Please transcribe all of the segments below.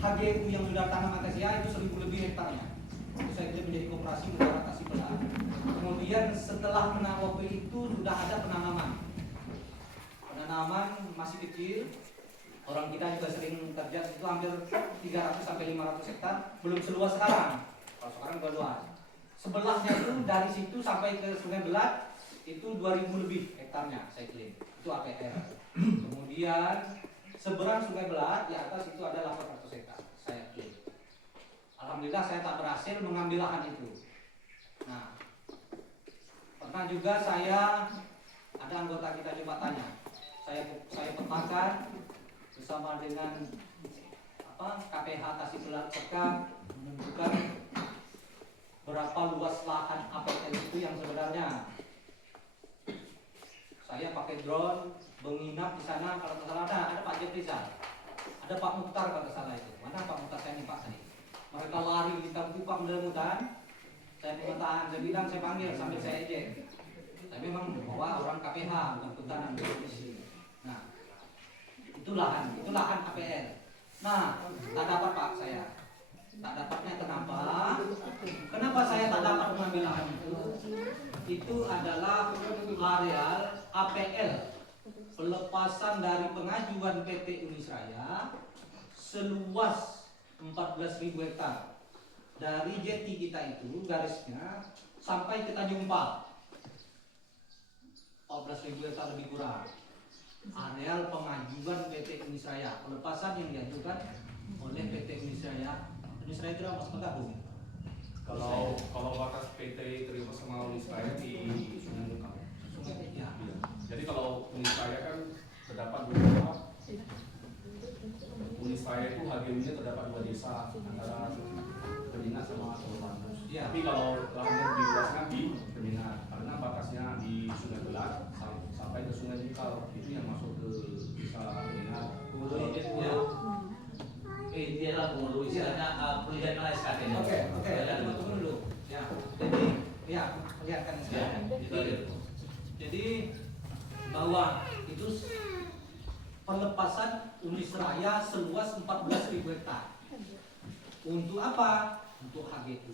HGU yang sudah tanam akasia itu 1.000 lebih hektarnya. Itu saya kira menjadi koperasi negara Tasikmalaya. Kemudian setelah waktu itu sudah ada penanaman. Penanaman masih kecil. Orang kita juga sering kerja itu hampir 300 sampai 500 hektar, belum seluas sekarang. Kalau sekarang udah luas. Sebelahnya itu dari situ sampai ke Sungai Belat itu 2.000 lebih hektarnya saya klaim. Itu APR. Kemudian seberang Sungai Belat di atas itu ada 800 hektar saya klaim. Alhamdulillah saya tak berhasil mengambil lahan itu. Nah, pernah juga saya ada anggota kita coba tanya. Saya petakan bersama dengan KPH Tasikmalaya menentukan berapa luas lahan APL itu yang sebenarnya. Saya pakai drone menginap di sana. Kalau tidak salah ada Pak Jeprizal, ada Pak Mukhtar kalau salah itu. Mana Pak Mukhtar saya nih Pak tadi. Mereka lari di Kupang mudah-mudahan. Saya pementahan, saya bilang saya panggil sambil saya ejek. Tapi memang bawa orang KPH bukan kehutanan komisi. Nah, itu lahan APL. Nah, tak dapat Pak saya. Tak dapatnya kenapa? Kenapa saya tak dapat mengambil lahan itu? Itu adalah areal APL, pelepasan dari pengajuan PT Unisraya seluas 14.000 hektar. Dari jeti kita itu garisnya sampai ke Tanjung Pal 14.000 hektar lebih kurang. Areal pengajuan PT Unisraya, pelepasan yang diajukan oleh PT Unisraya. Unisraya itu masuk menggabung. Kalau batas PT terima sama Unisraya di Sungai Muka. Ya. Jadi kalau Unisraya kan terdapat beberapa. Unisraya itu HGU-nya terdapat 2 desa antara Penyengat sama Tolopandus. Ya. Tapi kalau lahannya lebih luasnya di Penyengat karena batasnya di Sungai Belat sampai ke Sungai Cikal itu yang masuk ke desa Penyengat. Ya. Ini adalah pengurus istilahnya perlihatkan SKT. Oke. Tunggu dulu. Ya. Jadi, ya, perlihatkan SKT. Jadi bahwa itu pelepasan Unisraya seluas 14.000 hektar. Untuk apa? Untuk HGU.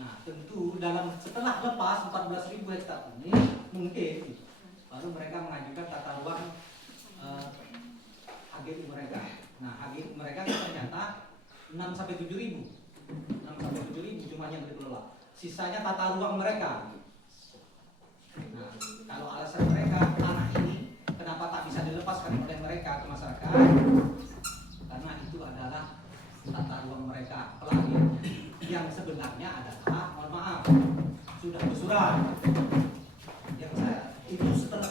Nah, tentu setelah lepas 14.000 hektar ini mungkin baru mereka mengajukan tata ruang HGU mereka. Nah, HGU mereka ternyata 6 sampai 7.000. 6 sampai 7.000 jumlah yang dikelola. Sisanya tata ruang mereka. Nah, kalau alasan mereka tanah ini kenapa tak bisa dilepaskan oleh mereka ke masyarakat? Karena itu adalah tata ruang mereka pelagir yang sebenarnya adalah, mohon maaf, sudah bersurat. Yang saya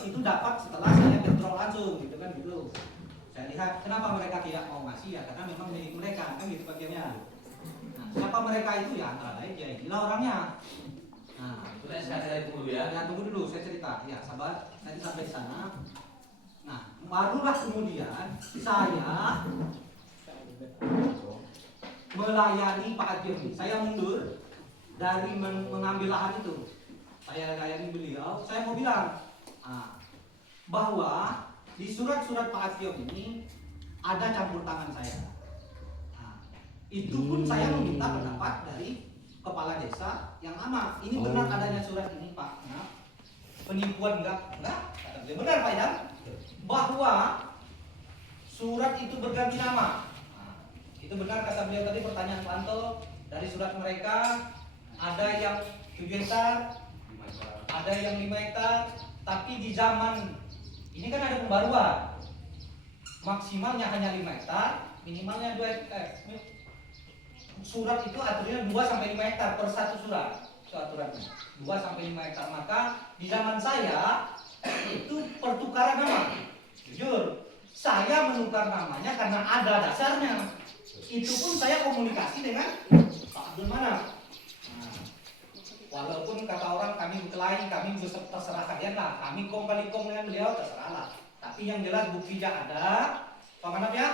itu dapat setelah saya kontrol langsung, gitu kan gitu. Saya lihat kenapa mereka tidak mau ngasih ya karena memang milik mereka kan gitu bagiannya. Nah, siapa mereka itu ya antara lain ya inilah orangnya. Nah, Sudah SKT dari dulu ya. Ya tunggu dulu saya cerita. Ya sabar, nanti sampai di sana. Nah, barulah kemudian saya melayani Pak Ajeng. Saya mundur dari mengambil lahan itu. Saya layani beliau. Saya mau bilang bahwa di surat-surat Pak Atiom ini ada campur tangan saya. Nah, itu pun saya meminta pendapat dari kepala desa yang lama. Ini benar adanya surat ini Pak? Nah, penipuan enggak? Kata beliau benar Pak Idam. Bahwa surat itu berganti nama. Nah, itu benar kata beliau tadi pertanyaan Pak Anto. Dari surat mereka ada yang 7 hektar, ada yang 5 hektar, tapi di zaman ini kan ada pembaruan. Maksimalnya hanya 5 hektar, minimalnya 2 hektar. Surat itu aturannya 2 sampai 5 hektar per satu surat. Itu aturannya. 2 sampai 5 hektar. Maka di zaman saya itu pertukaran nama. Jujur, saya menukar namanya karena ada dasarnya. Itu pun saya komunikasi dengan Pak Abdul Manaf. Nah, walaupun kata orang kami berkelahi, kami terserah kalian lah, kami kong kali kong dengan beliau terserah lah. Tapi yang jelas bukti tidak ada, Pak Manaf ya.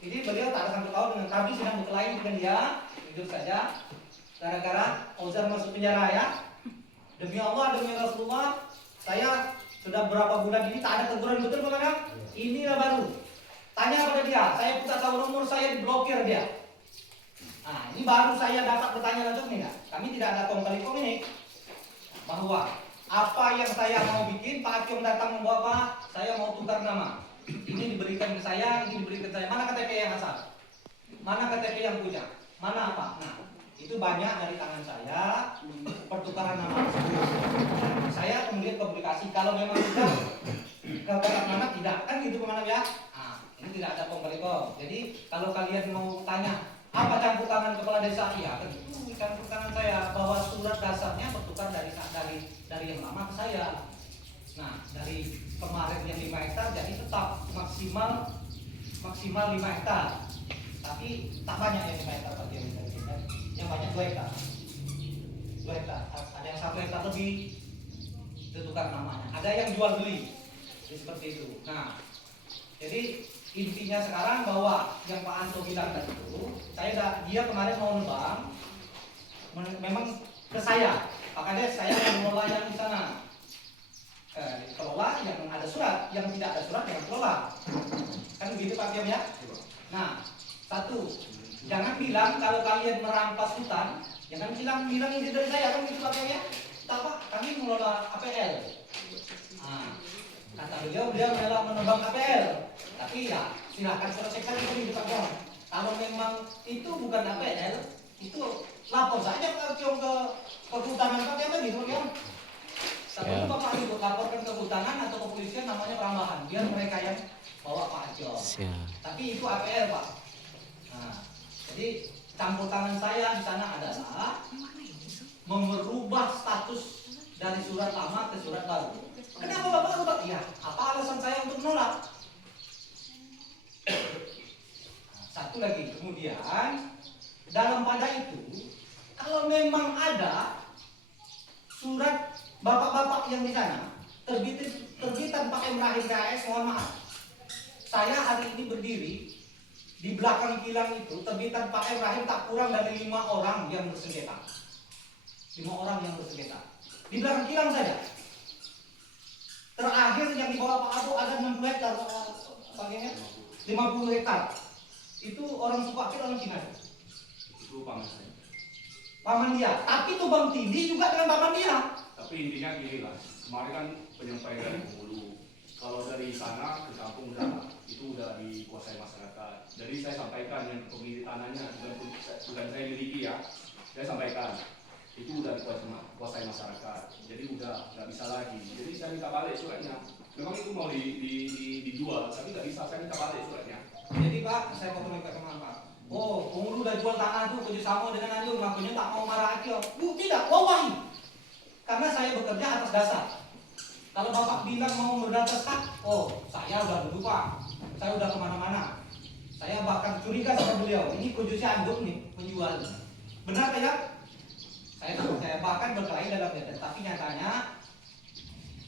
Ini beliau tak ada sangkut tahu dengan kami sedang berkelahi dengan dia, jujur saja. Gara-gara Ozar masuk penjara ya. Demi Allah, demi Rasulullah, saya sudah berapa bulan ini tak ada teguran betul Pak Manaf. Inilah baru Tanya pada dia, saya minta tahu nomor saya diblokir dia. Nah, ini baru saya dapat bertanya langsung nih, kami tidak ada kong kali kong ini bahwa apa yang saya mau bikin, Pak Akyong datang membawa Pak, saya mau tukar nama. Ini diberikan ke saya, ini diberikan ke saya. Mana KTP yang asal? Mana KTP yang punya? Mana apa? Nah, itu banyak dari tangan saya pertukaran nama. Saya kemudian komunikasi kalau memang tidak ke kotak mana tidak kan gitu kemana ya? Nah, ini tidak ada pemberitahuan. Jadi kalau kalian mau tanya apa campur tangan kepala desa, iya kan itu campur tangan saya bahwa surat dasarnya bertukar dari yang lama ke saya. Nah, dari kemarin yang 5 hektar jadi tetap maksimal 5 hektar. Tapi tak banyak yang 5 hektar Pak, yang banyak 2 hektar. 2 hektar. Ada yang 1 hektar lebih ditukar namanya. Ada yang jual beli. Jadi seperti itu. Nah, jadi intinya sekarang bahwa yang Pak Anto bilang tadi itu, dia kemarin mau nebang, memang ke saya. Makanya saya yang mengelola yang di sana. Kelola yang ada surat, yang tidak ada surat yang kelola. Kan begitu Pak Kiam ya? Nah, satu, jangan bilang kalau kalian merampas hutan, jangan bilang ini dari saya kan gitu Pak Kiam ya? Apa? Kami mengelola APL. Nah, kata beliau rela menebang APL. Tapi ya silahkan selesaikan itu di Pak Kiam. Kalau memang itu bukan APL, itu lapor saja Pak Kiam ke kehutanan Pak Kiam gitu Pak Kiam. Tapi itu Bapak Ibu laporkan ke kehutanan atau kepolisian namanya perambahan, biar mereka yang bawa Pak Ajo. Tapi itu APL Pak. Nah, jadi campur tangan saya di sana adalah merubah status dari surat lama ke surat baru. Kenapa Bapak rubah? Iya, apa alasan saya untuk menolak? Satu lagi, kemudian dalam pada itu, kalau memang ada surat bapak-bapak yang di sana terbitan Pak Ibrahim KS, mohon maaf. Saya hari ini berdiri di belakang kilang itu terbitan Pak Ibrahim tak kurang dari 5 orang yang bersengketa. 5 orang yang bersengketa. Di belakang kilang saja. Terakhir yang dibawa Pak Abu ada 60 hektar, bagiannya 50 hektar. Itu orang suku Akil, orang Cina. Itu paman saya. Paman dia. Tapi Tubang Tindi juga dengan paman dia. Tapi intinya gini lah, kemarin kan penyampaian dari penghulu. Kalau dari sana ke kampung udah itu udah dikuasai masyarakat. Jadi saya sampaikan yang pemilik tanahnya bukan saya miliki ya. Saya sampaikan itu udah dikuasai masyarakat. Jadi udah nggak bisa lagi. Jadi saya minta balik suratnya. Memang itu mau dijual, tapi nggak bisa. Saya minta balik suratnya. Jadi Pak, saya mau komunikasi sama Pak. Oh, penghulu udah jual tanah tuh kerjasama dengan Anjur, makanya tak mau marah aja. Tidak, wawahi. Karena saya bekerja atas dasar. Kalau Bapak bilang mau berdasarkan, oh saya udah dulu Pak, saya udah kemana-mana. Saya bahkan curiga sama beliau, ini khususnya Anjur nih, penjual. Benar tidak? Saya bahkan berkelahi dalam data, tapi nyatanya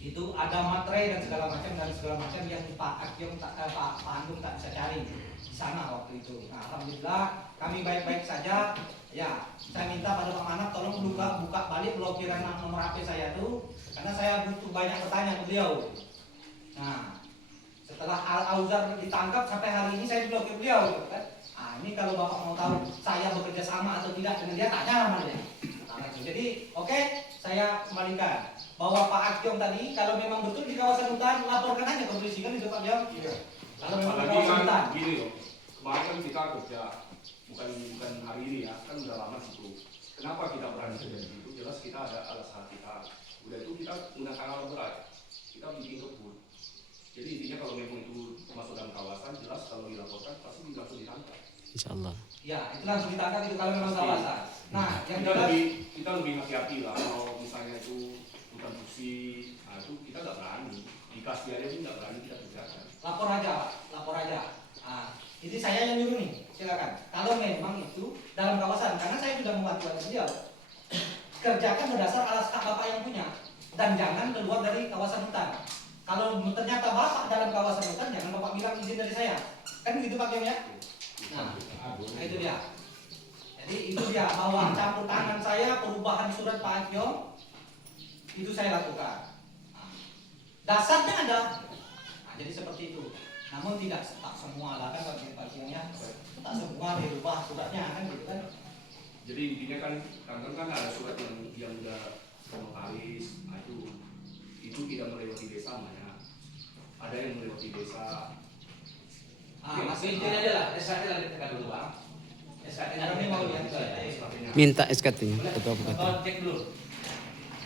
itu ada materai dan segala macam yang Pak Akyong Pak Andung tak bisa cari di sana waktu itu. Nah, alhamdulillah kami baik-baik saja. Ya, saya minta pada Pak Manap tolong buka balik blokiran nomor HP saya tuh, karena saya butuh banyak bertanya ke beliau. Nah, setelah Al-Auzar ditangkap sampai hari ini saya diblokir beliau, gitu kan? Nah, ini kalau Bapak mau tahu saya bekerja sama atau tidak dengan dia, tanya sama dia. Jadi, oke, saya kembalikan bahwa Pak Akyong tadi kalau memang betul di kawasan hutan laporkan aja ke polisi kan itu Pak Jam. Iya. Kalau memang di kawasan hutan. Gini loh, kemarin kan kita kerja bukan hari ini ya, kan udah lama situ. Kenapa kita berani kerja di situ? Jelas kita ada alasan kita. Udah itu kita gunakan alat berat, kita bikin kebun. Jadi intinya kalau memang itu masuk dalam kawasan, jelas kalau dilaporkan pasti langsung ditangkap. Insyaallah. Ya, itu langsung ditangkap itu kalau memang kawasan. Nah, yang kita lebih hati-hati lah kalau misalnya itu bukan fungsi, nah itu kita nggak berani. Dikasih aja pun nggak berani kita kerjakan. Lapor aja Pak, lapor aja. Nah, ini saya yang nyuruh nih, silakan. Kalau memang itu dalam kawasan, karena saya sudah membantu beliau. Kerjakan berdasar alas hak Bapak yang punya dan jangan keluar dari kawasan hutan. Kalau ternyata Bapak dalam kawasan hutan, jangan Bapak bilang izin dari saya. Kan begitu Pak Kiam ya? Nah, itu dia. Jadi itu dia bahwa campur tangan saya perubahan surat Pak Akyong itu saya lakukan. Nah, dasarnya ada. Nah, jadi seperti itu. Namun tidak tak semua lah kan bagian-bagiannya tak semua dirubah suratnya kan gitu kan. Jadi intinya kan ada surat yang udah notaris, nah itu tidak melewati desa namanya. Ada yang melewati desa. Masih intinya aja lah, SKT lagi tekan dulu Bang. SKT-nya Kami mau lihat SKT-nya. Minta SKT-nya, ketua PKT. Atau cek dulu.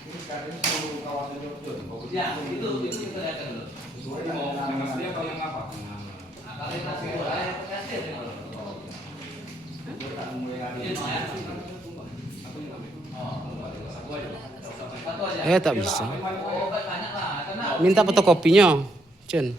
Ini sekarang seluruh kawasan Jogja. Ya, itu kita lihatkan dulu. Jadi mau yang asli atau yang apa? Nah, kalau yang asli boleh, kasih deh kalau. Ini mau ya? Aku yang ambil. Oh, Satu aja. Nggak usah banyak. satu aja. Tak bisa. Oh, banyak lah. Karena Minta fotokopinya, Cen.